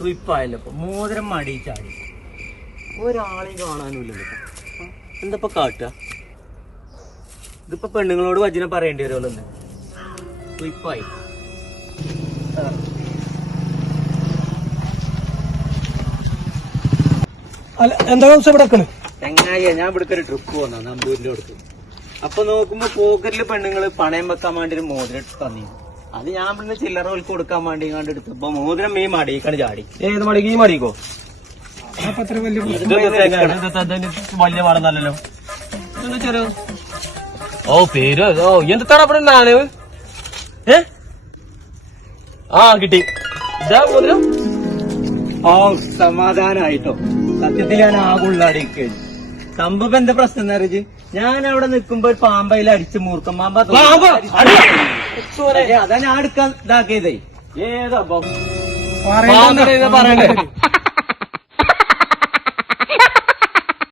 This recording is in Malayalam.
സുയിപ്പായല്ലോ മോതിരം മടി ചാടി ഒരാളെയും കാണാനുമില്ലല്ലോ. എന്താ കാട്ടുക? ഇതിപ്പോ പെണ്ണുങ്ങളോട് വചനം പറയേണ്ടി വരുമല്ലോ. സുയിപ്പായി. എന്താ ഇവിടെ തെങ്ങായ ഞാൻ ഇവിടുത്തെ ഒരു ട്രിപ്പ് വന്ന നമ്പൂരിന്റെ അടുത്ത്. അപ്പൊ നോക്കുമ്പോ പോക്കറ്റില് പെണ്ണുങ്ങള് പണയം വെക്കാൻ വേണ്ടി ഒരു മോതിരം തന്നി. അത് ഞാൻ ഇവിടുന്ന് ചില്ലറ ഓൽക്ക് കൊടുക്കാൻ വേണ്ടി കണ്ട് എടുത്തു. ഇപ്പൊ മോതിരം ഈ മടിക്കാണ് ചാടി. ഏത് മടിക്ക്? ഈ മടിക്കോ? വലിയ പാടന്നല്ലോ. ഓ പേര് എന്താണ് അവിടെ നാണ്? ആ കിട്ടി. ഇതാ മോതിരം. ഓ സമാധാനായിട്ടോ. സത്യത്തിൽ ഞാൻ ആകുള്ളാടിക്ക് സംഭവം എന്താ പ്രശ്നം എന്ന് അറിയിച്ച് ഞാൻ അവിടെ നിൽക്കുമ്പോ ഒരു പാമ്പയിൽ അടിച്ച് മൂർക്കം പാമ്പ അതാ ഞാൻ എടുക്കാൻ ഇതാക്കിയതേ. ഏതാ പറയണ്ടേ?